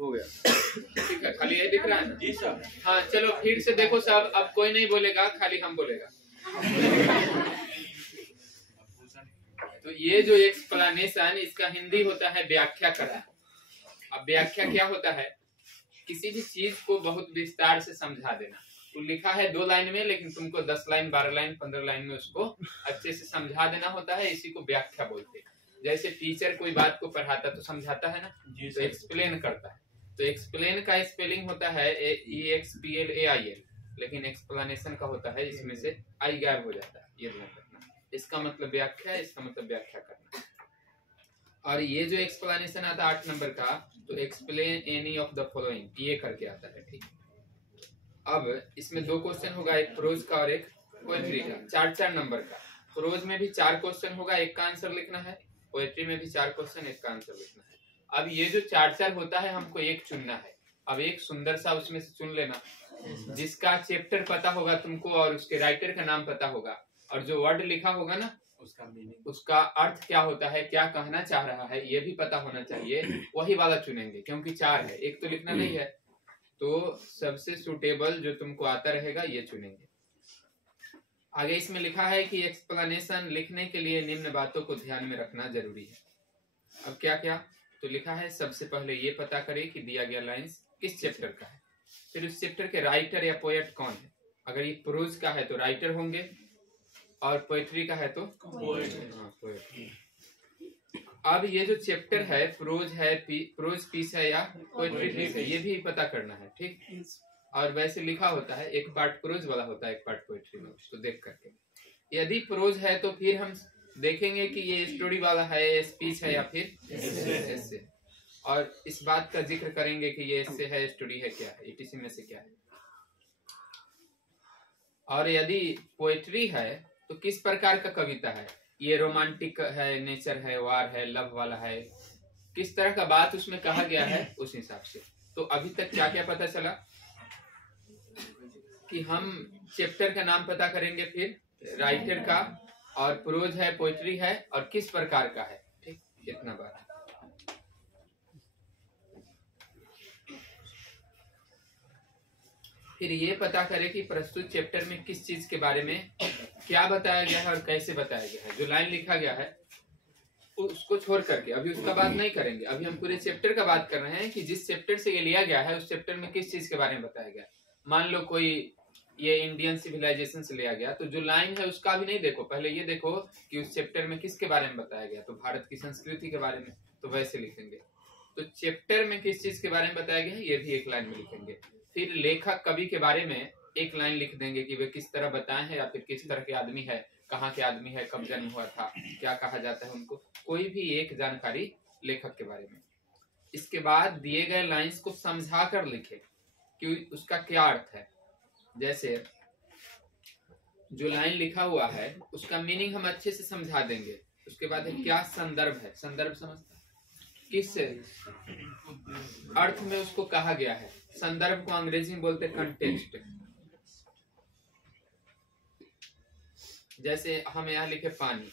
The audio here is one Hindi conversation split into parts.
हो गया। ठीक है, खाली यही दिख रहा है ना? जी सर। हाँ चलो फिर से देखो सब, अब कोई नहीं बोलेगा, खाली हम बोलेगा। तो ये जो एक्सप्लेनेशन, इसका हिंदी होता है व्याख्या करना। अब व्याख्या क्या होता है? किसी भी चीज को बहुत विस्तार से समझा देना। तो लिखा है 2 लाइन में, लेकिन तुमको 10 लाइन 12 लाइन 15 लाइन में उसको अच्छे से समझा देना होता है। इसी को व्याख्या बोलते हैं। जैसे टीचर कोई बात को पढ़ाता तो समझाता है ना, तो एक्सप्लेन करता है। तो एक्सप्लेन का स्पेलिंग होता है EXPLAIN, लेकिन एक्सप्लेनेशन का होता है इसमें से आई गायब हो जाता है, ये ध्यान रखना। इसका मतलब व्याख्या, इसका मतलब व्याख्या करना। और ये जो एक्सप्लेनेशन आता है 8 नंबर का, तो explain any of the following, ये करके आता है। ठीक, अब इसमें 2 क्वेश्चन होगा, एक प्रोज का और एक पोएट्री का। 4-4 नंबर का। प्रोज में भी 4 क्वेश्चन होगा, एक का आंसर लिखना है। पोएट्री में भी 4 क्वेश्चन, एक का आंसर लिखना है। अब ये जो 4-4 होता है, हमको एक चुनना है। अब एक सुंदर सा उसमें से चुन लेना, जिसका चैप्टर पता होगा तुमको और उसके राइटर का नाम पता होगा, और जो वर्ड लिखा होगा ना उसका मीनिंग, उसका अर्थ क्या होता है, क्या कहना चाह रहा है, ये भी पता होना चाहिए। वही वाला चुनेंगे, क्योंकि 4 है, एक तो लिखना नहीं है। तो सबसे सुटेबल जो तुमको आता रहेगा ये चुनेंगे। आगे इसमें लिखा है कि एक्सप्लेनेशन लिखने के लिए निम्न बातों को ध्यान में रखना जरूरी है। अब क्या क्या तो लिखा है, सबसे पहले ये पता करें कि दिया गया लाइंस किस चैप्टर का है। फिर उस चैप्टर के राइटर या पोएट कौन है। अगर ये प्रोज का है तो राइटर होंगे, और पोएट्री का है तो पोएट। अब ये जो चैप्टर है, प्रोज है, प्रोज पीस है या पोएट्री पीस है, ये भी पता करना है। ठीक, और वैसे लिखा होता है, एक पार्ट प्रोज वाला होता है, एक पार्ट पोएट्री में, उसको देख करके। यदि प्रोज है तो फिर हम देखेंगे कि ये स्टोरी वाला है, स्पीच है या फिर एसे। और इस बात का जिक्र करेंगे कि ये एसे है, स्टोरी है, क्या है, ETC में से क्या है। और यदि पोएट्री है तो किस प्रकार का कविता है, ये रोमांटिक है, नेचर है, वार है, लव वाला है, किस तरह का बात उसमें कहा गया है, उस हिसाब से। तो अभी तक क्या क्या पता चला कि हम चैप्टर का नाम पता करेंगे, फिर राइटर का, और प्रोज है, पोएट्री है, और किस प्रकार का है। ठीक, इतना बात है। फिर ये पता करें कि प्रस्तुत चैप्टर में किस चीज के बारे में क्या बताया गया है और कैसे बताया गया है। जो लाइन लिखा गया है उसको छोड़ करके अभी उसका बात नहीं करेंगे। अभी हम पूरे चैप्टर का बात कर रहे हैं कि जिस चैप्टर से ये लिया गया है उस चैप्टर में किस चीज के बारे में बताया गया। मान लो कोई ये इंडियन सिविलाइजेशन से लिया गया, तो जो लाइन है उसका भी नहीं देखो, पहले ये देखो कि उस चैप्टर में किसके बारे में बताया गया। तो भारत की संस्कृति के बारे में, तो वैसे लिखेंगे। तो चैप्टर में किस चीज के बारे में बताया गया है, ये भी एक लाइन में लिखेंगे। फिर लेखक कवि के बारे में एक लाइन लिख देंगे कि वे किस तरह बताए हैं, या फिर किस तरह के आदमी है, कहाँ के आदमी है, कब जन्म हुआ था, क्या कहा जाता है उनको, कोई भी एक जानकारी लेखक के बारे में। इसके बाद दिए गए लाइंस को समझा कर लिखे कि उसका क्या अर्थ है। जैसे जो लाइन लिखा हुआ है उसका मीनिंग हम अच्छे से समझा देंगे। उसके बाद क्या संदर्भ है, संदर्भ समझता है, किस अर्थ में उसको कहा गया है। संदर्भ को अंग्रेजी में बोलते हैं कंटेक्स्ट। जैसे हम यहाँ लिखे पानी,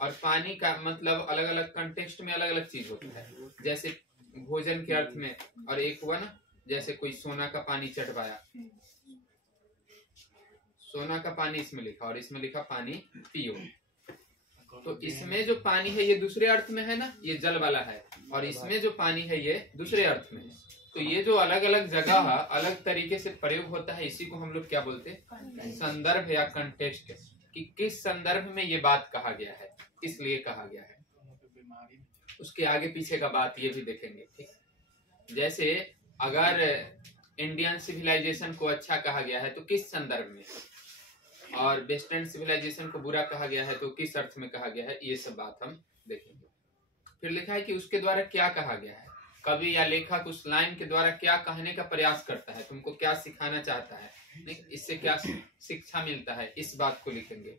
और पानी का मतलब अलग अलग कंटेक्स्ट में अलग अलग चीज होता है। जैसे भोजन के अर्थ में, और एक हुआ ना, जैसे कोई सोना का पानी चढ़वाया, सोना का पानी इसमें लिखा और इसमें लिखा पानी पियो। तो इसमें जो पानी है ये दूसरे अर्थ में है ना, ये जल वाला है, और इसमें जो पानी है ये दूसरे अर्थ में है। तो ये जो अलग अलग जगह अलग तरीके से प्रयोग होता है, इसी को हम लोग क्या बोलते हैं, संदर्भ या कंटेक्स्ट। कि किस संदर्भ में ये बात कहा गया है, किस लिए कहा गया है, उसके आगे पीछे का बात ये भी देखेंगे। ठीक, जैसे अगर इंडियन सिविलाइजेशन को अच्छा कहा गया है तो किस संदर्भ में, और वेस्टर्न सिविलाइजेशन को बुरा कहा गया है तो किस अर्थ में कहा गया है, ये सब बात हम देखेंगे। फिर लिखा है कि उसके द्वारा क्या कहा गया है, कवि या लेखक उस लाइन के द्वारा क्या कहने का प्रयास करता है, तुमको क्या सिखाना चाहता है, इससे क्या शिक्षा मिलता है, इस बात को लिखेंगे।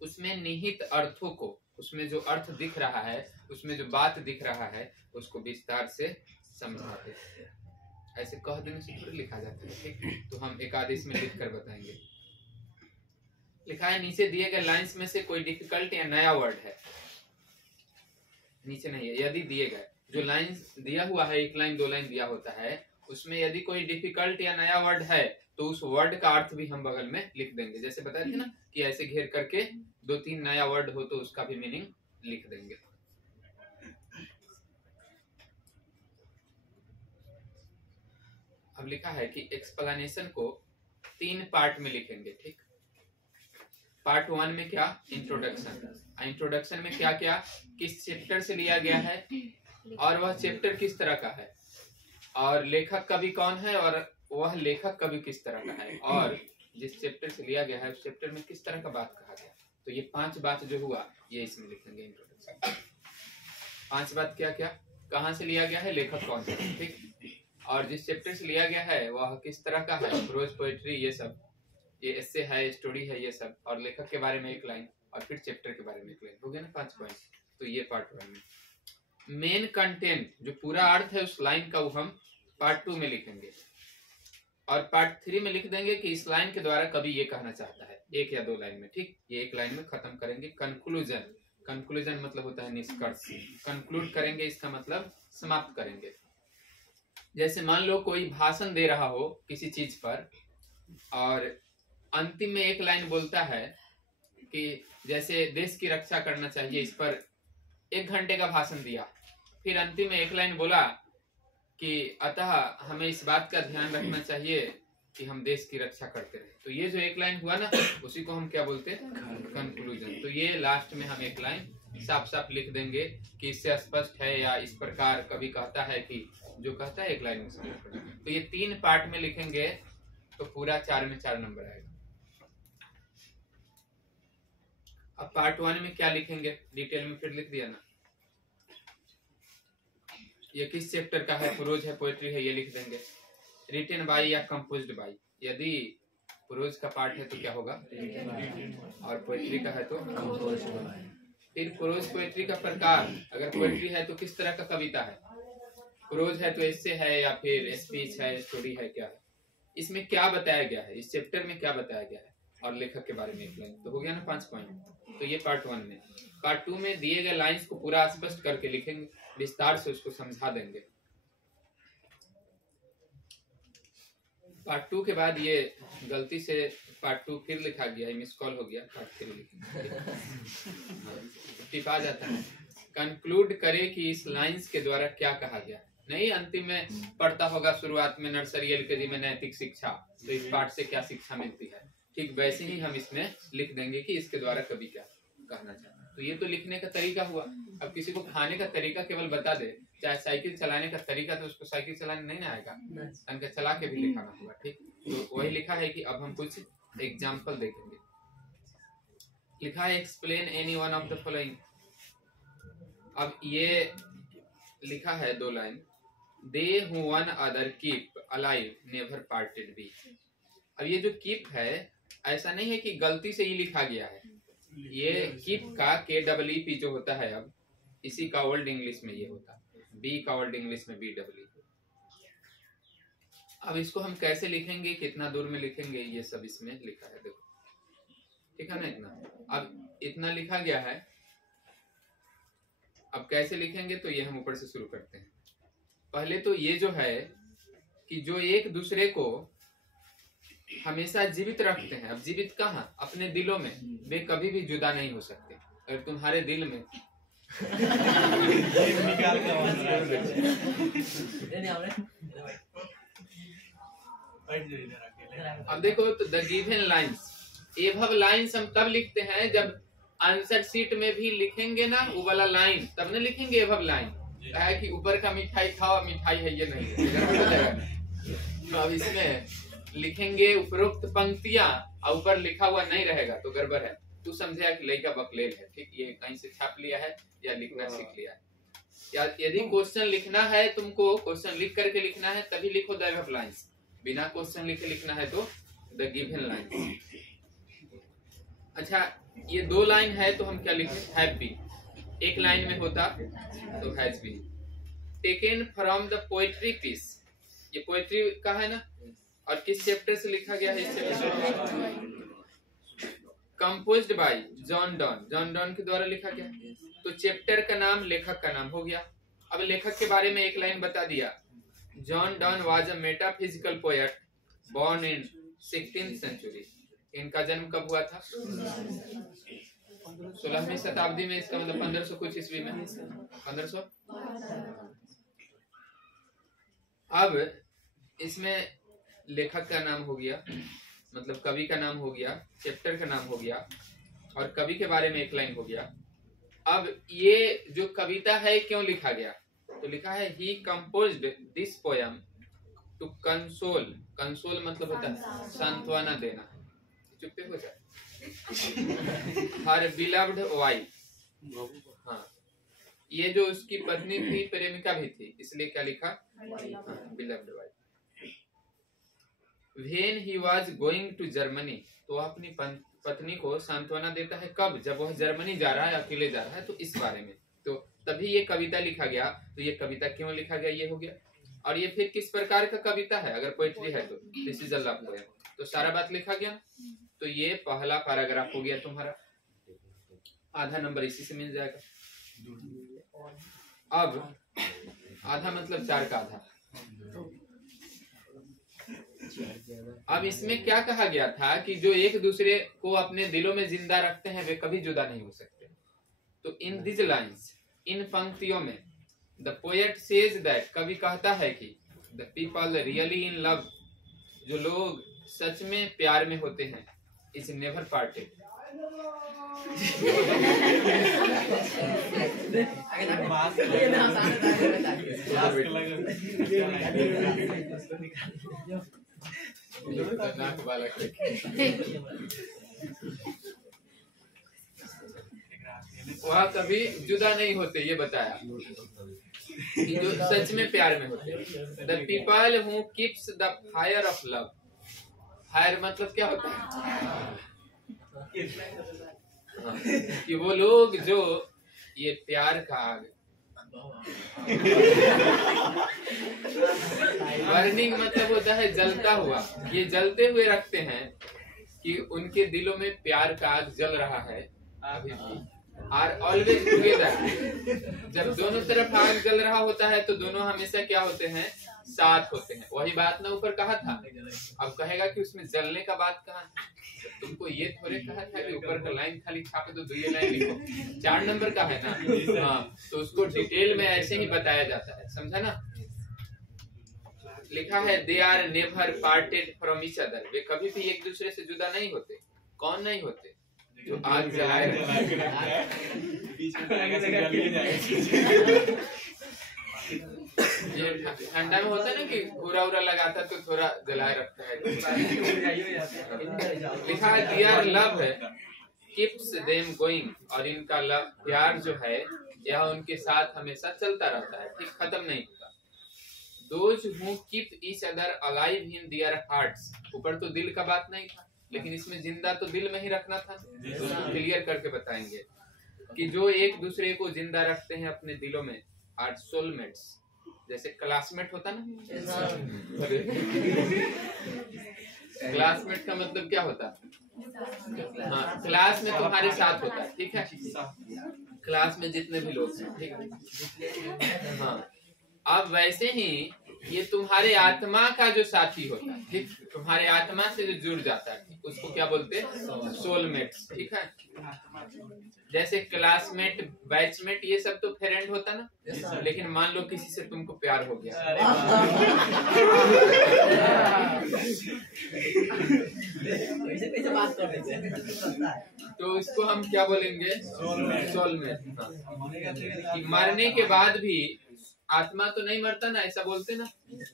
उसमें निहित अर्थों को, उसमें जो अर्थ दिख रहा है, उसमें जो बात दिख रहा है, उसको विस्तार से समझाते हैं। ऐसे कह देने से थोड़ी लिखा जाता है। ठीक, तो हम एक आदेश में लिख कर बताएंगे। लिखा है नीचे दिए गए लाइंस में से कोई डिफिकल्ट या नया वर्ड है, नीचे नहीं है, यदि दिए गए जो लाइन दिया हुआ है, एक लाइन दो लाइन दिया होता है, उसमें यदि कोई डिफिकल्ट या नया वर्ड है तो उस वर्ड का अर्थ भी हम बगल में लिख देंगे। जैसे बताए थे ना कि ऐसे घेर करके दो तीन नया वर्ड हो तो उसका भी मीनिंग लिख देंगे। अब लिखा है कि एक्सप्लेनेशन को 3 पार्ट में लिखेंगे, ठीक। पार्ट 1 में क्या, इंट्रोडक्शन। इंट्रोडक्शन में क्या क्या, किस चैप्टर से लिया गया है और वह चैप्टर किस तरह का है, और लेखक कवि कौन है, और वह लेखक कवि किस तरह का है, और जिस चैप्टर से लिया गया है उस चैप्टर में किस तरह का बात कहा गया। तो ये 5 बात जो हुआ ये इसमें लिखेंगे इंट्रोडक्शन। 5 बात क्या क्या, कहाँ से लिया गया है, लेखक कौन है, ठीक, और जिस चैप्टर से लिया गया है वह किस तरह का है, प्रोज पोएट्री ये सब, ये एस्से है, स्टोरी है, ये सब, और लेखक के बारे में एक लाइन, और फिर चैप्टर के बारे में एक लाइन। हो गया ना 5 पॉइंट। तो ये पार्ट 1 में। मेन कंटेंट जो पूरा अर्थ है उस लाइन का वो हम पार्ट 2 में लिखेंगे, और पार्ट 3 में लिख देंगे कि इस लाइन के द्वारा कभी ये कहना चाहता है, 1 या 2 लाइन में, ठीक। ये 1 लाइन में खत्म करेंगे। कंक्लूजन, कंक्लूजन मतलब होता है निष्कर्ष। कंक्लूड करेंगे इसका मतलब समाप्त करेंगे। जैसे मान लो कोई भाषण दे रहा हो किसी चीज पर, और अंतिम में 1 लाइन बोलता है कि जैसे देश की रक्षा करना चाहिए, इस पर 1 घंटे का भाषण दिया, फिर अंतिम में 1 लाइन बोला कि अतः हमें इस बात का ध्यान रखना चाहिए कि हम देश की रक्षा करते रहे। तो ये जो 1 लाइन हुआ ना, उसी को हम क्या बोलते हैं, कंक्लूजन। तो ये लास्ट में हम 1 लाइन साफ साफ लिख देंगे कि इससे स्पष्ट है, या इस प्रकार कभी कहता है कि जो कहता है 1 लाइन में समझ पड़ेगा। तो ये 3 पार्ट में लिखेंगे तो पूरा 4 में 4 नंबर आएगा। अब पार्ट 1 में क्या लिखेंगे, डिटेल में फिर लिख दिया ना, ये किस चैप्टर का है, प्रोज है, पोएट्री है, ये लिख देंगे। रिटन बाय या कंपोज्ड बाय, यदि प्रोज का पार्ट है तो क्या होगा, और पोएट्री का है तो कंपोज्ड बाय। फिर प्रोज पोएट्री का प्रकार, अगर पोएट्री है तो किस तरह का कविता है, प्रोज है तो एस्से है या फिर स्पीच है, स्टोरी है, क्या है, इसमें क्या बताया गया है, इस चैप्टर में क्या बताया गया है, और लेखक के बारे में 1 लाइन। तो हो गया ना 5 पॉइंट। तो ये पार्ट 1 में। पार्ट 2 में दिए गए लाइंस को पूरा स्पष्ट करके लिखेंगे, विस्तार से उसको समझा देंगे। पार्ट 2 के बाद ये गलती से पार्ट 2 फिर लिखा गया है, मिस कॉल हो गया, पार्ट 3 लिखेंगे, टिपा जाता है। कंक्लूड करे कि इस लाइंस के द्वारा क्या कहा गया, नहीं अंतिम में पढ़ता होगा शुरुआत में नर्सरी एलकेजी में नैतिक शिक्षा, तो इस पाठ से क्या शिक्षा मिलती है, ठीक वैसे ही हम इसमें लिख देंगे कि इसके द्वारा कभी क्या कहना चाहते हैं। तो ये तो लिखने का तरीका हुआ। अब किसी को खाने का तरीका केवल बता दे, चाहे साइकिल चलाने का तरीका, तो उसको साइकिल चलाने नहीं ना आएगा, उनका चला के भी लिखाना होगा, ठीक। तो वही लिखा है कि अब हम कुछ एग्जाम्पल देखेंगे। लिखा है explain any one of the following. अब ये लिखा है 2 line, they who one other keep alive never parted be. अब ये जो कीप है ऐसा नहीं है कि गलती से ही लिखा गया है, ये कीप का KEEP जो होता है, अब इसी का ओल्ड इंग्लिश में ये होता है, बी का ओल्ड इंग्लिश में BEE। अब इसको हम कैसे लिखेंगे, कितना दूर में लिखेंगे, ये सब इसमें लिखा है, देखो, ठीक है ना। इतना अब इतना लिखा गया है, अब कैसे लिखेंगे तो ये हम ऊपर से शुरू करते हैं। पहले तो ये जो है कि जो एक दूसरे को हमेशा जीवित रखते हैं, अब जीवित कहाँ, अपने दिलों में, वे कभी भी जुदा नहीं हो सकते। अगर तुम्हारे दिल में अब देखो तो the given lines, above lines हम तब लिखते हैं जब आंसर शीट में भी लिखेंगे ना वो वाला लाइन, तब न लिखेंगे एभव लाइन, है कि ऊपर का मिठाई खाओ, मिठाई है ये नहीं है। तो अब इसमें लिखेंगे उपरोक्त पंक्तियां और ऊपर लिखा हुआ नहीं रहेगा तो गड़बड़ है। तू समझेगा कि लड़का बकलेल है, ठीक, ये कहीं से छाप लिया है या लिखना सीख लिया है। या यदि क्वेश्चन लिखना है, तुमको क्वेश्चन लिख करके लिखना है तभी लिखो द एभव लाइंस, बिना क्वेश्चन लिखे लिखना है तो द गिवन लाइंस। अच्छा, ये 2 लाइन है तो हम क्या लिखें, हैव बीन। 1 लाइन में होता तो has been. Taken from the poetry piece, ये पोएट्री का है ना, और किस चैप्टर से लिखा गया है, इस chapter. Composed bye John Donne, John Donne के द्वारा लिखा गया, तो चैप्टर का नाम लेखक का नाम हो गया। अब लेखक के बारे में एक लाइन बता दिया। John Donne was a metaphysical poet born in 16th century। इनका जन्म कब हुआ था? 16वीं शताब्दी में। इसका मतलब 1500 कुछ ईस्वी में, 1500। अब इसमें लेखक का नाम हो गया, मतलब कवि का नाम हो गया, चैप्टर का नाम हो गया, और कवि के बारे में एक लाइन हो गया। अब ये जो कविता है क्यों लिखा गया? तो लिखा है he composed this poem to console. Console मतलब होता है सांत्वना देना। चुप्पे हो जाए। हर बिलव्ड वाइफ, हाँ, ये जो उसकी पत्नी थी, प्रेमिका भी थी, इसलिए क्या लिखा? Beloved wife. When he was going to Germany, तो अपनी पत्नी को सांत्वना देता है कब? जब वह जर्मनी जा रहा है, अकेले जा रहा है, तो इस बारे में। तो तभी ये कविता लिखा गया। तो ये कविता क्यों लिखा गया, ये हो गया। और ये फिर किस प्रकार का कविता है? अगर पोएट्री है तो this is a love poem. तो सारा बात लिखा गया। तो ये पहला पैराग्राफ हो गया तुम्हारा। आधा नंबर इसी से मिल जाएगा। अब आधा मतलब 4 का आधा। अब इसमें क्या कहा गया था कि जो एक दूसरे को अपने दिलों में जिंदा रखते हैं वे कभी जुदा नहीं हो सकते। तो इन दिस लाइन्स, इन पंक्तियों में द पोएट सेज दैट, कवि कहता है कि the people really in love, जो लोग सच में प्यार में होते हैं, इज नेवर पार्टेड। वह कभी जुदा नहीं होते, ये बताया कि जो सच में प्यार में होते हैं। The people who keeps the fire of love. Fire मतलब क्या होता है? कि वो लोग जो ये प्यार का आग, बर्निंग मतलब होता है जलता हुआ, ये जलते हुए रखते हैं कि उनके दिलों में प्यार का आग जल रहा है अभी भी। आर ऑलवेज टुगेदर, जब दोनों तरफ आग जल रहा होता है तो दोनों हमेशा क्या होते हैं? साथ होते हैं। वही बात ना ऊपर कहा था। अब कहेगा कि उसमें जलने का बात कहाँ? तुमको ये थोड़े कहा था कि ऊपर का लाइन खाली छापे तो 2 लाइन लिखो, 4 नंबर का है ना। हाँ, तो उसको डिटेल में ऐसे ही बताया जाता है, समझा ना। लिखा है they are never parted from each other, वे कभी भी एक दूसरे से जुदा नहीं होते। कौन नहीं होते? जो आग जलाए ये ठंडा में होता है ना कि पूरा उरा लगाता तो थोड़ा जलाए रखता है। लिखा है दियर लव कीप्स देम गोइंग, और इनका लव, प्यार जो है यह उनके साथ हमेशा चलता रहता है, ठीक खत्म नहीं होता। Those who keep each other alive in their hearts, ऊपर तो दिल का बात नहीं था, लेकिन इसमें जिंदा तो दिल में ही रखना था। तो क्लियर करके बताएंगे कि जो एक दूसरे को जिंदा रखते हैं अपने दिलों में, आर सोलमेट्स। जैसे क्लासमेट होता ना, क्लासमेट का मतलब क्या होता है? हाँ, क्लास में तुम्हारे साथ होता है, ठीक है, क्लास में जितने भी लोग हैं, ठीक है। हाँ, अब वैसे ही ये तुम्हारे आत्मा का जो साथी होता है, ठीक, तुम्हारे आत्मा से जो जुड़ जाता है, उसको क्या बोलते हैं? सोलमेट्स, ठीक है। जैसे क्लासमेट, बैचमेट, ये सब तो फ्रेंड होता ना। लेकिन मान लो किसी से तुमको प्यार हो गया, तो उसको हम क्या बोलेंगे? सोलमेट। कि मरने के बाद भी आत्मा तो नहीं मरता ना, ऐसा बोलते ना।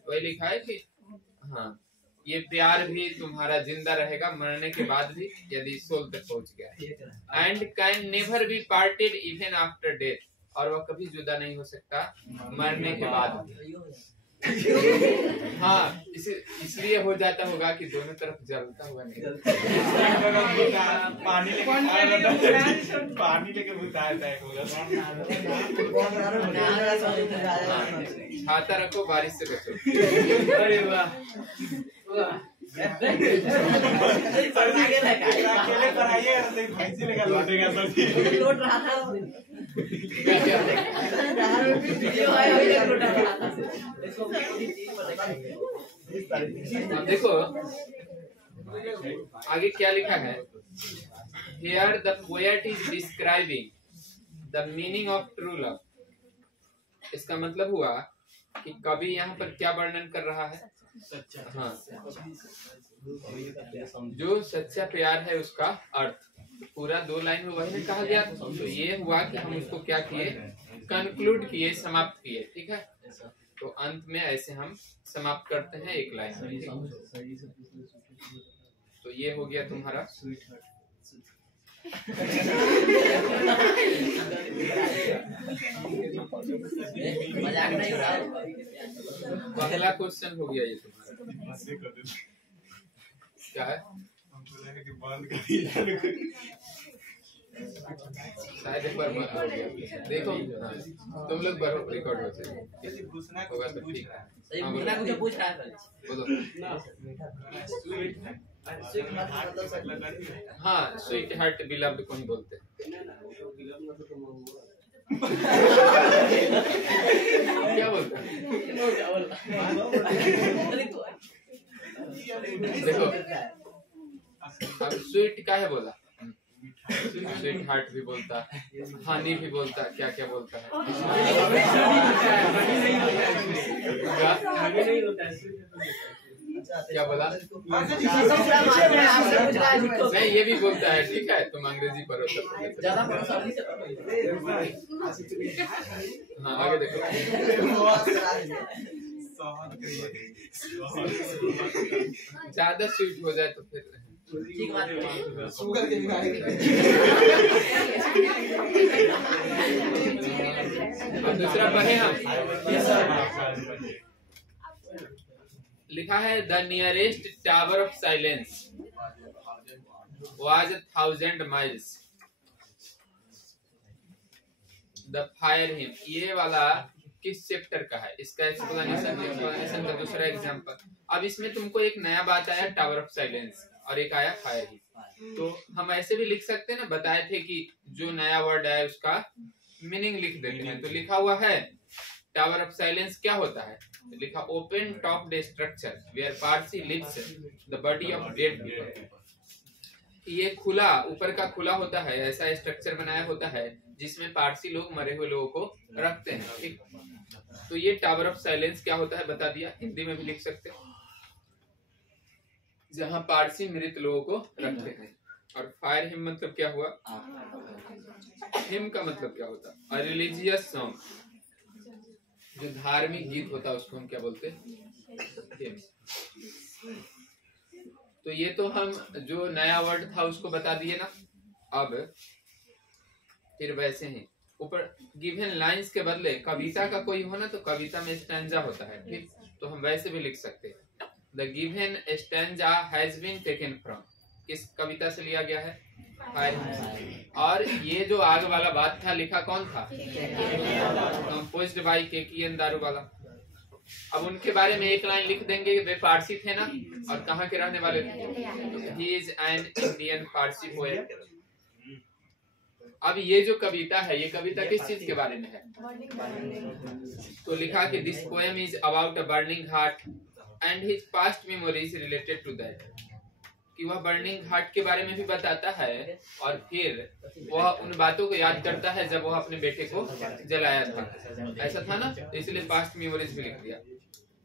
वही लिखा है कि हाँ, ये प्यार भी तुम्हारा जिंदा रहेगा मरने के बाद भी, यदि सोल तक पहुंच गया। And can never be parted even after death, और वह कभी जुदा नहीं हो सकता मरने के बाद भी। हाँ, इसलिए हो जाता होगा कि दोनों तरफ जलता हुआ नहीं, पानी लेके बुझाया था। छाता रखो, बारिश से बचो। अरे वाह, अकेले कराइए, लौट रहा था। अब देखो आगे क्या लिखा है। Here the poet is describing the meaning of true love। इसका मतलब हुआ कि कवि यहाँ पर क्या वर्णन कर रहा है। हाँ, जो सच्चा प्यार है उसका अर्थ पूरा 2 लाइन में वही कहा गया। तो ये हुआ कि हम उसको क्या किए, कंक्लूड किए, समाप्त किए। ठीक है, तो अंत में ऐसे हम समाप्त करते हैं 1 लाइन में। तो ये हो गया तुम्हारा पहला क्वेश्चन हो गया। ये तुम्हारा क्या है, शायद एक बार बंद हो गया। देखो तुम लोग रिकॉर्ड होगा तो ठीक है। बोलो। हाँ, स्वीट हार्ट बिलव्ड को ही बोलते हैं। क्या बोलते हैं? देखो अब स्वीट का है बोला, स्वीट हार्ट भी बोलता है, हनी भी बोलता है, क्या क्या बोलता है। क्या बोला? नहीं, ये भी बोलता है। ठीक है, तुम अंग्रेजी पढ़ो ज्यादा। हाँ, आगे देखो। ज्यादा स्वीट हो जाए तो फिर शुगर के दूसरा पढ़े हम। लिखा है the nearest tower of silence was 1,000 miles the fire him. ये वाला किस चैप्टर का है, इसका एक्सप्लेनेशन का दूसरा एग्जांपल। अब इसमें तुमको एक नया बात आया टावर ऑफ साइलेंस और एक आया फायर हिम। तो हम ऐसे भी लिख सकते हैं ना, बताए थे कि जो नया वर्ड है उसका मीनिंग लिख देते हैं। तो लिखा हुआ है टावर ऑफ साइलेंस क्या होता है, तो लिखा open top structure where Parsi lives the body of dead people. ये खुला, ऊपर का खुला होता है, ऐसा स्ट्रक्चर बनाया होता है जिसमें पारसी लोग मरे हुए लोगों को रखते हैं। ठीक, तो ये टावर ऑफ साइलेंस क्या होता है बता दिया। हिंदी में भी लिख सकते हो, जहाँ पारसी मृत लोगों को रखते हैं। और फायर हिम मतलब क्या हुआ, हिम का मतलब क्या होता है, रिलीजियस सॉन्ग, जो धार्मिक गीत होता है उसको हम क्या बोलते हैं, हिम। तो ये तो हम जो नया वर्ड था उसको बता दिए ना। अब फिर वैसे ही ऊपर गिवन लाइंस के बदले कविता का कोई हो ना, तो कविता में स्टैंजा होता है। ठीक, तो हम वैसे भी लिख सकते हैं the given stanza has been taken from. किस कविता से लिया गया है, फायर। और ये जो आग वाला बात था लिखा कौन था, कंपोज्ड बाय केकीएन दारूवाला। अब उनके बारे में एक लाइन लिख देंगे, वे पारसी थे ना, और कहाँ के रहने वाले थे, he is an Indian Parsi poet. अब ये जो कविता है, ये कविता किस चीज के बारे में है, तो लिखा कि this poem is about a burning heart and his past memories related to that. कि वह बर्निंग हार्ट के बारे में भी बताता है और फिर वह उन बातों को याद करता है जब वह अपने बेटे को जलाया था, ऐसा था ना, तो इसलिए पास्ट मेमोरीज भी लिख दिया।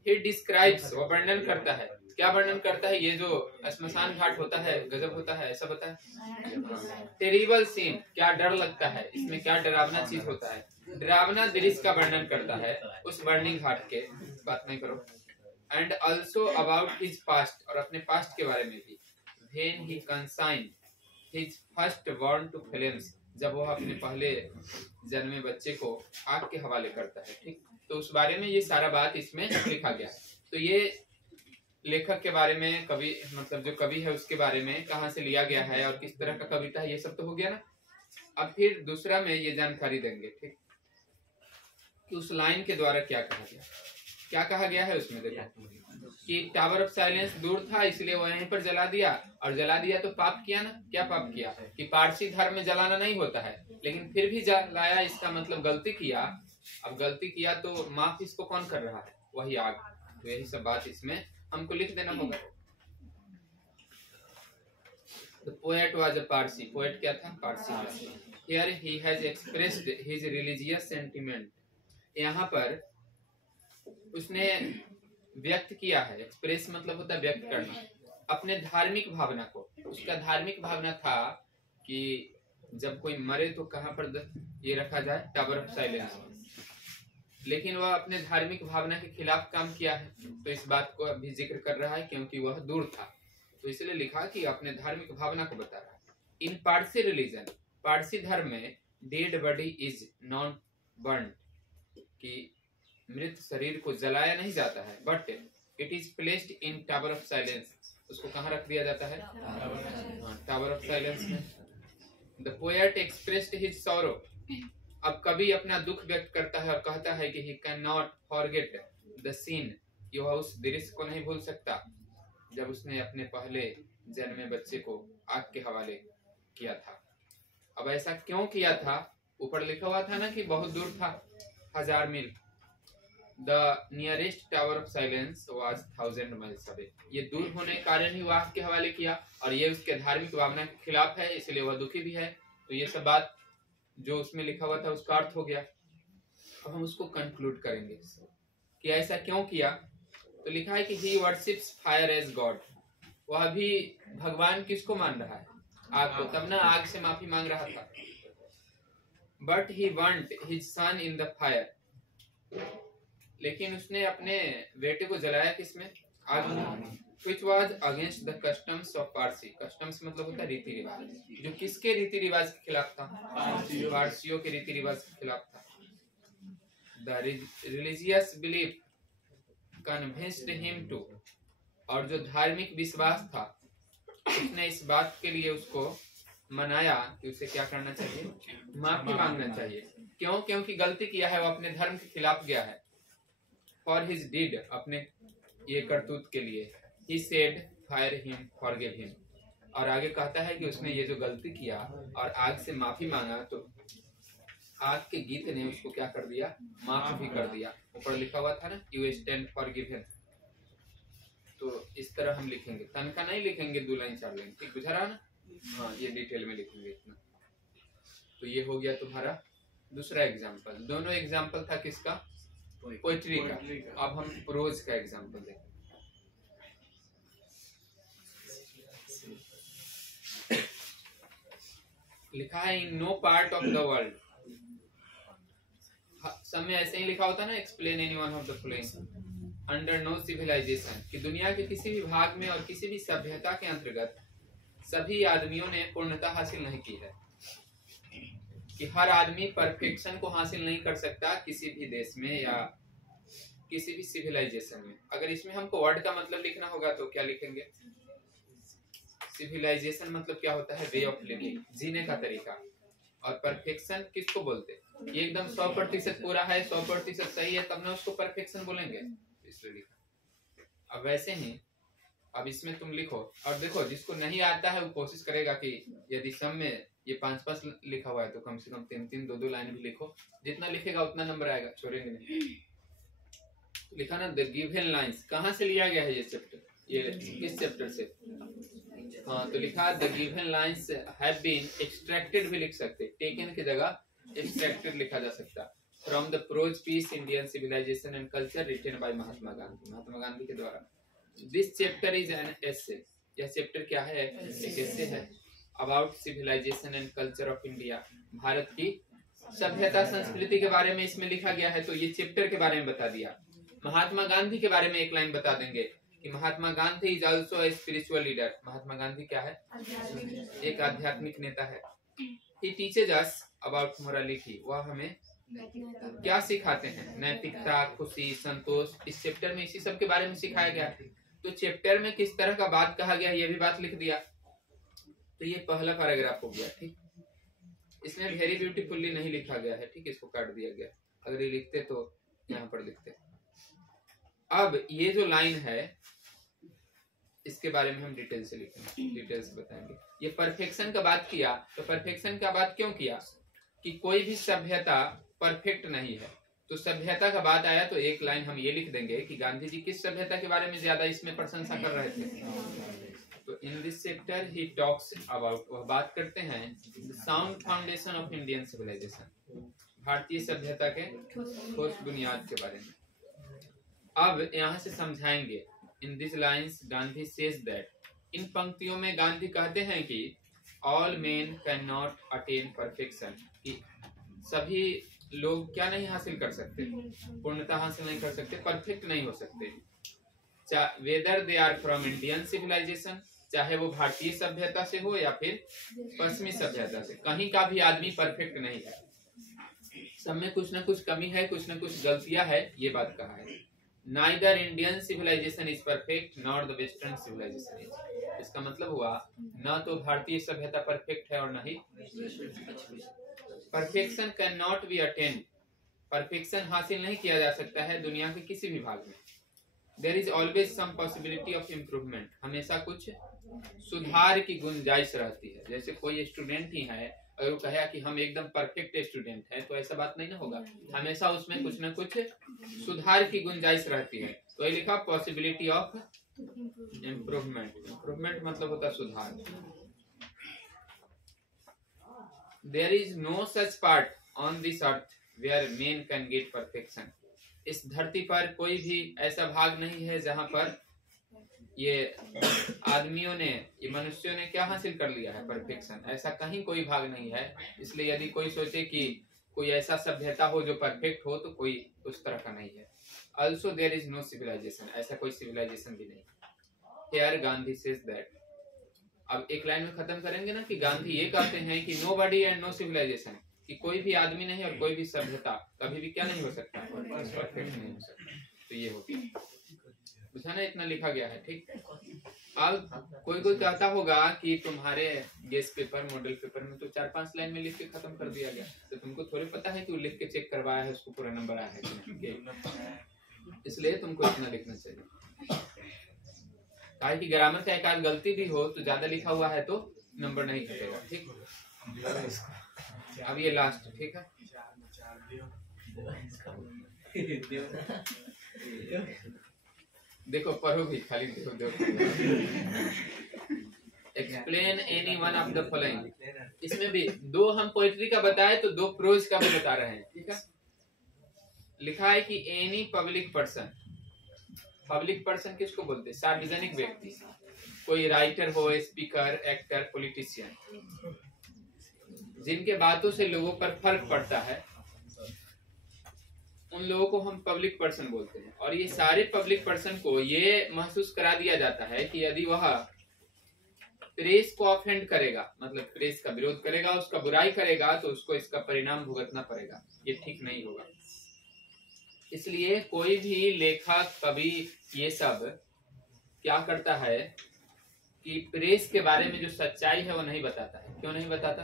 ही डिस्क्राइब्स, वह वर्णन करता है। क्या वर्णन करता है, ये जो श्मशान घाट होता है गजब होता है, ऐसा बताया। टेरिबल सीन, क्या डर लगता है, इसमें क्या डरावना चीज होता है, डरावना दृश्य का वर्णन करता है उस बर्निंग घाट के, बात नहीं करो। And also about his past, और अपने पास्ट के बारे में भी। When he consigned his first born to flames, जब वह अपने पहले जन्मे बच्चे को आग के हवाले करता है। ठीक, तो उस बारे में ये सारा बात इसमें लिखा गया। तो ये लेखक के बारे में, कवि मतलब जो कवि है उसके बारे में, कहाँ से लिया गया है और किस तरह का कविता है, ये सब तो हो गया ना। अब फिर दूसरा में ये जानकारी देंगे, ठीक, कि उस लाइन के द्वारा क्या कहा गया। क्या कहा गया है उसमें, देखो कि टावर ऑफ साइलेंस दूर था इसलिए वो यहीं पर जला दिया, और जला दिया तो पाप किया ना। क्या पाप किया कि पारसी धर्म में जलाना नहीं होता है, लेकिन फिर भी जलाया, इसका मतलब गलती किया। अब गलती किया तो माफ इसको कौन कर रहा है, वही आग। तो यही सब बात इसमें हमको लिख देना होगा। The poet was a Parsi. Poet क्या था, पारसी था। Here he has expressed his religious sentiment. यहाँ पर उसने व्यक्त किया है, एक्सप्रेस मतलब होता है व्यक्त करना, अपने धार्मिक भावना को। उसका धार्मिक भावना था कि जब कोई मरे तो कहाँ पर ये रखा जाए, टावर ऑफ साइलेंस। लेकिन वह अपने धार्मिक भावना के खिलाफ काम किया है, तो इस बात को अभी जिक्र कर रहा है क्योंकि वह दूर था, तो इसलिए लिखा कि अपने धार्मिक भावना को बता रहा है। इन पारसी रिलीजन, पारसी धर्म में dead body is not burn, कि मृत शरीर को जलाया नहीं जाता है, but it is placed in tower of silence. उसको कहाँ रख दिया जाता है, टावर ऑफ साइलेंस में। The poet expressed his sorrow. अब कवि अपना दुख व्यक्त करता है और कहता है कि he can not forget the scene, कि वह उस दृश्य को नहीं भूल सकता जब उसने अपने पहले जन्मे बच्चे को आग के हवाले किया था। अब ऐसा क्यों किया था, ऊपर लिखा हुआ था ना कि बहुत दूर था, 1000 मील। The nearest tower of silence was 1000 miles away. ये दूर होने के कारण ही वह आग के हवाले किया, और ये उसके धार्मिक भावना के खिलाफ है, इसलिए वह दुखी भी है। तो ये सब बात जो उसमें लिखा हुआ था उसका अर्थ हो गया। अब हम उसको कंक्लूड करेंगे कि ऐसा क्यों किया। तो लिखा है कि ही वर्शिप्स फायर एज गॉड। वह भी भगवान किसको मान रहा है, आग को, तब ना आग से माफी मांग रहा था। But he want his son in the fire, लेकिन उसने अपने बेटे को जलाया किसमें, आग में। Which was against the customs of Parsi. Customs मतलब होता है रीति रिवाज, जो किसके रीति रिवाज के खिलाफ था, पारसियों के रीति रिवाज के खिलाफ था। The religious belief convinced him to, और जो धार्मिक विश्वास था उसने इस बात के लिए उसको मनाया कि उसे क्या करना चाहिए, माफी मांगना चाहिए। क्यों, क्योंकि गलती किया है, वो अपने धर्म के खिलाफ गया है। For his deed, अपने ये करतूत के लिए। He said, fire him, forgive him. और आगे कहता है कि उसने ये जो गलती किया और आग से माफी मांगा, तो आग के गीत ने उसको क्या कर दिया, माफ भी कर दिया। ऊपर लिखा हुआ था ना, You stand forgiven। तो इस तरह हम लिखेंगे, तनखा नहीं लिखेंगे, 2 लाइन 4 लाइन, ठीक बुझा रहा ना। हाँ, ये डिटेल में लिखेंगे इतना। तो ये हो गया तुम्हारा दूसरा एग्जाम्पल। दोनों एग्जाम्पल था किसका, पोएट्री का। अब हम प्रोज का एग्जाम्पल देखें। लिखा है in no part of the world, सब में ऐसे ही लिखा होता ना, explain any one of the following under no civilisation, कि दुनिया के किसी भी भाग में और किसी भी सभ्यता के अंतर्गत सभी आदमियों ने पूर्णता हासिल नहीं की है, कि हर आदमी परफेक्शन को हासिल नहीं कर सकता किसी भी देश में या किसी भी सिविलाइजेशन में। अगर इसमें हमको वर्ड का मतलब लिखना होगा तो क्या लिखेंगे, सिविलाइजेशन मतलब क्या होता है, वे ऑफ लिविंग, जीने का तरीका। और परफेक्शन किसको बोलते, ये एकदम 100% पूरा है, 100% सही है, तब ना उसको परफेक्शन बोलेंगे, इसलिए लिखा। अब वैसे ही अब इसमें तुम लिखो, और देखो जिसको नहीं आता है वो कोशिश करेगा कि यदि सब में ये 5-5 लिखा हुआ है तो कम से कम 3-3, 2-2 लाइन भी लिखो। जितना लिखेगा उतना नंबर आएगा, छोड़ेंगे नहीं। लिखा ना, द गिवन लाइंस, कहाँ से लिया गया है ये चैप्टर, ये किस चैप्टर से, हाँ, तो लिखा the given lines have been extracted भी लिख सकते, टेकन की जगह एक्सट्रैक्टेड लिखा जा सकता, from the prose piece Indian civilisation and culture written by Mahatma Gandhi, Mahatma Gandhi के द्वारा। This chapter is an essay, यह चैप्टर क्या है, एक एसे है, about civilisation and culture of India, भारत की सभ्यता संस्कृति के बारे में इसमें लिखा गया है। तो ये चैप्टर के बारे में बता दिया। महात्मा गांधी के बारे में एक लाइन बता देंगे कि Mahatma Gandhi is also a spiritual leader. Mahatma Gandhi क्या है, एक आध्यात्मिक नेता है। He teaches us about morality, वह हमें क्या सिखाते हैं, नैतिकता, खुशी, संतोष। इस चैप्टर में इसी सब के बारे में सिखाया गया है। तो चैप्टर में किस तरह का बात कहा गया ये भी बात लिख दिया। तो ये पहला पैराग्राफ हो गया, ठीक। इसमें वेरी ब्यूटीफुल्ली नहीं लिखा गया है, ठीक, इसको काट दिया गया। अगर ये लिखते तो यहाँ पर लिखते। अब ये जो लाइन है इसके बारे में हम डिटेल से लिखेंगे, डिटेल से बताएंगे। ये परफेक्शन का बात किया, तो परफेक्शन का बात क्यों किया कि कोई भी सभ्यता परफेक्ट नहीं है। तो सभ्यता का बात आया तो एक लाइन हम ये लिख देंगे कि गांधी जी किस सभ्यता के बारे में ज्यादा इसमें प्रशंसा कर रहे थे। तो in this chapter he talks about, वह बात करते हैं sound foundation of Indian civilisation, भारतीय सभ्यता के ठोस बुनियाद के बारे में। अब यहाँ से समझाएंगे। In this lines Gandhi says that, इन पंक्तियों में गांधी कहते हैं कि all men can not attain perfection, कि सभी लोग क्या नहीं हासिल कर सकते, पूर्णता हासिल नहीं कर सकते, परफेक्ट नहीं हो सकते। Whether they are from Indian civilisation, चाहे वो भारतीय सभ्यता से हो या फिर पश्चिमी सभ्यता से, कहीं का भी आदमी परफेक्ट नहीं है, सब में कुछ ना कुछ कमी है, कुछ ना कुछ गलतियां है, ये बात कहा है। Neither Indian civilisation is perfect nor the western civilisation is, इसका मतलब हुआ न तो भारतीय सभ्यता परफेक्ट है और न ही perfection can not be attained, perfection हासिल नहीं किया जा सकता है दुनिया के किसी भी भाग में। There is always some possibility of improvement, हमेशा कुछ सुधार की गुंजाइश रहती है। जैसे कोई स्टूडेंट ही है, अगर वो कहे कि हम एकदम परफेक्ट स्टूडेंट है तो ऐसा बात नहीं ना होगा, हमेशा उसमें कुछ ना कुछ सुधार की गुंजाइश रहती है। तो ये लिखा पॉसिबिलिटी ऑफ इम्प्रूवमेंट, इम्प्रूवमेंट मतलब होता है सुधार। There is no such part on this earth where men can get perfection, इस धरती पर कोई भी ऐसा भाग नहीं है जहां पर ये आदमियों ने, ये मनुष्यों ने क्या हासिल कर लिया है, परफेक्शन, ऐसा कहीं कोई भाग नहीं है। इसलिए यदि कोई सोचे कि कोई ऐसा सभ्यता हो जो परफेक्ट हो तो कोई उस तरह का नहीं है। Also there is no civilisation, ऐसा कोई सिविलाइजेशन भी नहीं। हियर गांधी सेज दैट, अब एक लाइन में खत्म करेंगे ना कि गांधी ये कहते हैं कि nobody and no civilisation, कि कोई भी आदमी नहीं और कोई भी सभ्यता कभी भी क्या नहीं हो सकता, परफेक्ट नहीं हो सकता। तो ये हो गया, बुझा ना, इतना लिखा गया है, ठीक। अब कोई कहता होगा कि तुम्हारे गेस्ट पेपर, मॉडल पेपर में तो 4-5 लाइन में लिख के खत्म कर दिया गया, तो तुमको थोड़ी पता है कि वो लिख के चेक करवाया है, उसको पूरा नंबर आया है, इसलिए तुमको इतना लिखना चाहिए। काहे कि ग्रामर का एक आध गलती भी हो तो ज्यादा लिखा हुआ है तो नंबर नहीं कटेगा, ठीक। अब ये लास्ट, ठीक है। देखो पढ़ो भी, खाली देखो। Explain any one of the following, इसमें भी 2 हम पोएट्री का बताए तो 2 प्रोज का भी बता रहे हैं, ठीक है। लिखा है कि any public person, public person किसको बोलते हैं, सार्वजनिक व्यक्ति, कोई राइटर हो, स्पीकर, एक्टर, पॉलिटिशियन, जिनके बातों से लोगों पर फर्क पड़ता है, उन लोगों को हम पब्लिक पर्सन बोलते हैं। और ये सारे पब्लिक पर्सन को ये महसूस करा दिया जाता है कि यदि वह प्रेस को ऑफेंड करेगा, मतलब प्रेस का विरोध करेगा, उसका बुराई करेगा, तो उसको इसका परिणाम भुगतना पड़ेगा, ये ठीक नहीं होगा। इसलिए कोई भी लेखक, कवि, ये सब क्या करता है कि प्रेस के बारे में जो सच्चाई है वो नहीं बताता है। क्यों नहीं बताता?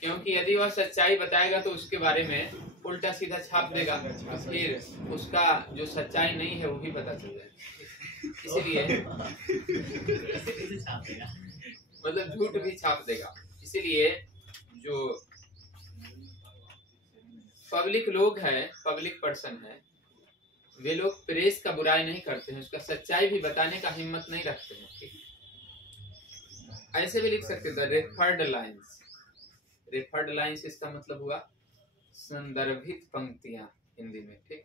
क्योंकि यदि वह सच्चाई बताएगा तो उसके बारे में उल्टा सीधा छाप देगा, फिर उसका जो सच्चाई नहीं है वो भी पता चल जाएगा। इसीलिए मतलब झूठ भी छाप देगा। इसीलिए जो पब्लिक लोग हैं, पब्लिक पर्सन है, वे लोग प्रेस का बुराई नहीं करते हैं, उसका सच्चाई भी बताने का हिम्मत नहीं रखते हैं। ऐसे भी लिख सकते हैं रेफर्ड लाइंस। रेफर्ड लाइंस इसका मतलब हुआ संदर्भित पंक्तियां हिंदी में, ठीक।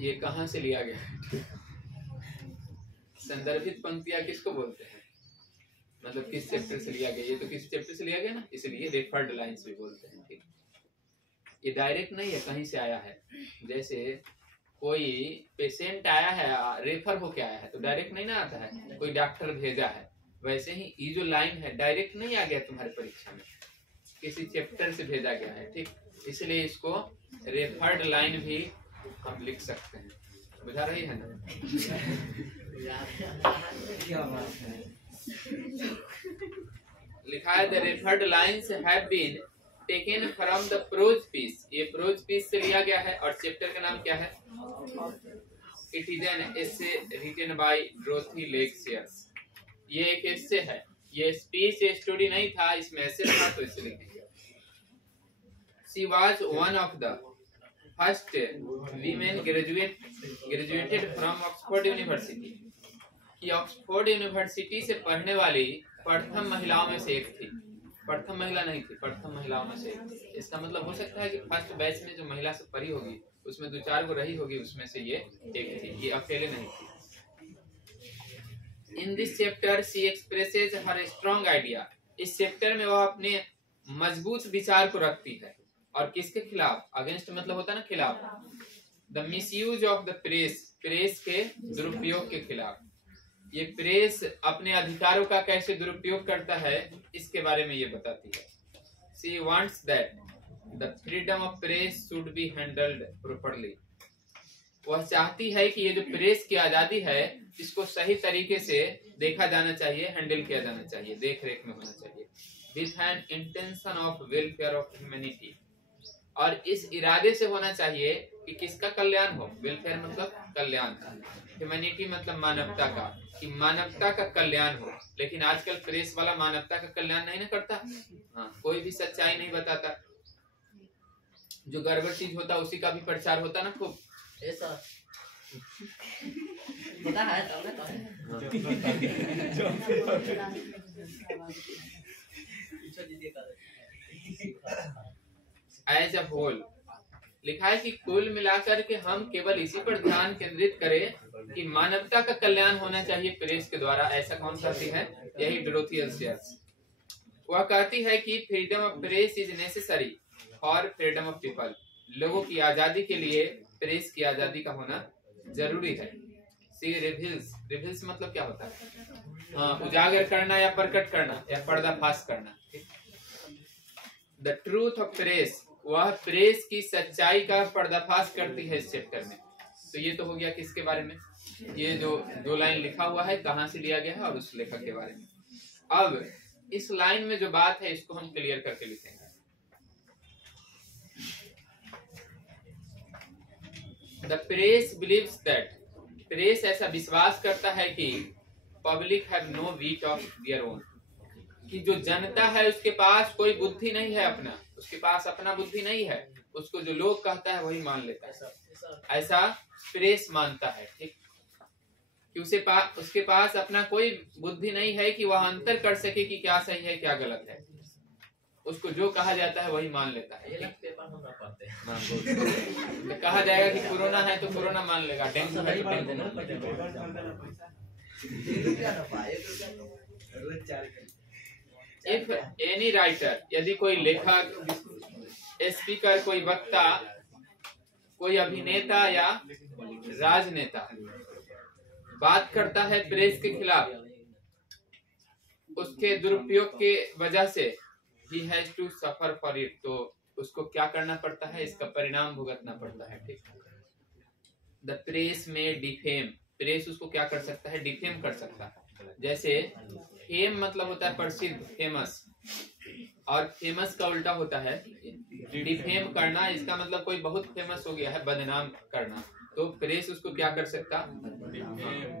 ये कहाँ से लिया गया है? संदर्भित पंक्तियां किसको बोलते हैं, मतलब किस चैप्टर से लिया गया? ये तो किस चैप्टर से लिया गया ना, इसलिए रेफर्ड लाइंस भी बोलते हैं, ठीक। ये डायरेक्ट नहीं है, कहीं से आया है। जैसे कोई पेशेंट आया है, रेफर होके आया है, तो डायरेक्ट नहीं ना आता है, कोई डॉक्टर भेजा है। वैसे ही ये जो लाइन है डायरेक्ट नहीं आ गया तुम्हारे परीक्षा में, किसी चैप्टर से भेजा गया है, ठीक। इसलिए इसको रेफर्ड लाइन भी हम लिख सकते हैं। बुझा रही है ना? लिखा है the referred lines have been taken from the prose piece, ये प्रोज पीस से लिया गया है और चैप्टर का नाम क्या है? It is an essay written by Dorothy Lexiers. ये एक एसे है, ये स्पीच स्टोरी नहीं था, इसमें ऐसे था तो इसे लिखेंगे। She was one of the first women graduated from Oxford University, कि ऑक्सफोर्ड यूनिवर्सिटी से पढ़ने वाली प्रथम महिलाओं में से एक थी। प्रथम महिला नहीं थी, प्रथम महिलाओं में से एक थी। इसका मतलब हो सकता है कि फर्स्ट बैच में जो महिला से पढ़ी होगी उसमें 2-4 को रही होगी, उसमें से ये एक थी, ये अकेले नहीं थी। इन this chapter she expresses her strong idea, इस चैप्टर में वह अपने मजबूत विचार को रखती है। और किसके खिलाफ? अगेंस्ट मतलब होता है ना खिलाफ। The misuse of the press, press के दुरुपयोग के खिलाफ। ये प्रेस अपने अधिकारों का कैसे दुरुपयोग करता है इसके बारे में ये बताती है। She wants that the freedom of press should be handled properly, वह चाहती है कि ये जो प्रेस की आजादी है इसको सही तरीके से देखा जाना चाहिए, हैंडल किया जाना चाहिए, देख रेख में होना चाहिए। With an intention of welfare of humanity, और इस इरादे से होना चाहिए कि किसका कल्याण हो? वेलफेयर मतलब कल्याण, ह्यूमैनिटी मतलब मानवता का, कि मानवता का कल्याण हो। लेकिन आजकल प्रेस वाला मानवता का कल्याण नहीं ना करता। हाँ, कोई भी सच्चाई नहीं बताता, जो गड़बड़ चीज होता उसी का भी प्रचार होता ना खूब। ऐसा पता है तब एज अ होल, लिखा है कि कुल मिलाकर के हम केवल इसी पर ध्यान केंद्रित करें कि मानवता का कल्याण होना चाहिए प्रेस के द्वारा। ऐसा कौन कहती है? यही डोरोथी एल्सियर्स। वह कहती है कि freedom of press is necessary for freedom of people, लोगों की आजादी के लिए प्रेस की आजादी का होना जरूरी है। सी रिवील्स, रिवील्स मतलब क्या होता है? हाँ, उजागर करना या प्रकट करना या पर्दाफाश करना। द ट्रूथ ऑफ प्रेस, वह प्रेस की सच्चाई का पर्दाफाश करती है इस चैप्टर में। तो ये तो हो गया किसके बारे में? ये जो 2 लाइन लिखा हुआ है कहाँ से लिया गया है और उस लेखक के बारे में। अब इस लाइन में जो बात है इसको हम क्लियर करके लिखेंगे। The press believes that, press ऐसा विश्वास करता है कि public have no wit of their own, कि जो जनता है उसके पास कोई बुद्धि नहीं है अपना, उसके पास अपना बुद्धि नहीं है, उसको जो लोग कहता है वही मान लेता है। ऐसा प्रेस मानता है, ठीक, कि उसके पास अपना कोई बुद्धि नहीं है कि वह अंतर कर सके कि क्या सही है क्या गलत है। उसको जो कहा जाता है वही मान लेता है। तो कहा जाएगा कि कोरोना है तो कोरोना मान लेगा, डेंगू है तो डेंगू मान लेगा। इफ एनी राइटर, यदि कोई लेखक, स्पीकर, कोई वक्ता, कोई अभिनेता या राजनेता बात करता है प्रेस के खिलाफ, उसके दुरुपयोग के वजह से he has to suffer for it, तो उसको क्या करना पड़ता है? इसका परिणाम भुगतना पड़ता है, ठीक। द प्रेस में डिफेम, प्रेस उसको क्या कर सकता है? डिफेम कर सकता है। जैसे फेम मतलब होता है प्रसिद्ध, फेमस, और फेमस का उल्टा होता है डिफेम करना। इसका मतलब कोई बहुत फेमस हो गया है, बदनाम करना। तो प्रेस उसको क्या कर सकता?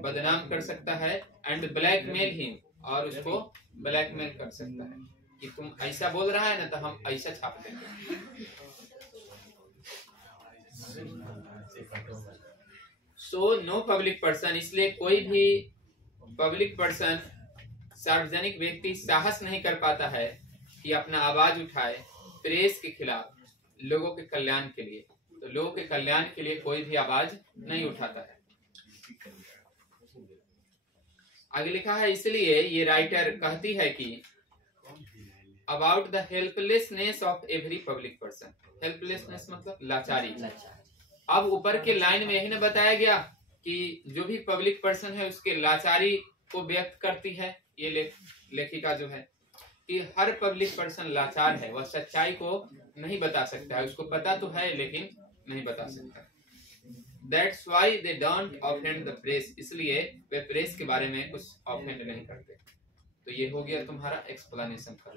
बदनाम कर सकता है। एंड ब्लैकमेल हिम, और उसको ब्लैकमेल कर सकता है कि तुम ऐसा बोल रहा है ना तो हम ऐसा छाप देंगे। सो नो पब्लिक पर्सन, इसलिए कोई भी पब्लिक पर्सन, सार्वजनिक व्यक्ति साहस नहीं कर पाता है कि अपना आवाज उठाए प्रेस के खिलाफ, लोगों के कल्याण के लिए। तो लोगों के कल्याण के लिए कोई भी आवाज नहीं उठाता है। आगे लिखा है, इसलिए ये राइटर कहती है कि about the helplessness of every public person. Helplessness मतलब लाचारी। अब ऊपर के लाइन में यही ना बताया गया कि जो भी पब्लिक पर्सन है उसके लाचारी को व्यक्त करती है ये लेखिका जो है, कि हर पब्लिक पर्सन लाचार है, वह सच्चाई को नहीं बता सकता है, उसको पता तो है लेकिन नहीं बता सकता। That's why they don't offend the press, इसलिए वे प्रेस के बारे में कुछ ऑफेंड नहीं करते। तो ये हो गया तुम्हारा एक्सप्लेनेशन का।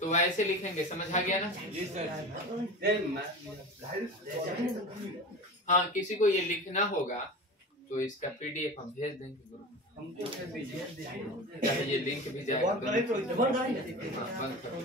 तो वैसे लिखेंगे, समझ आ गया ना? जी सर। हाँ, किसी को ये लिखना होगा तो इसका PDF हम भेज देंगे ग्रुप में। चाहे ये लिंक भी जाएगा। हाँ, बंद करो।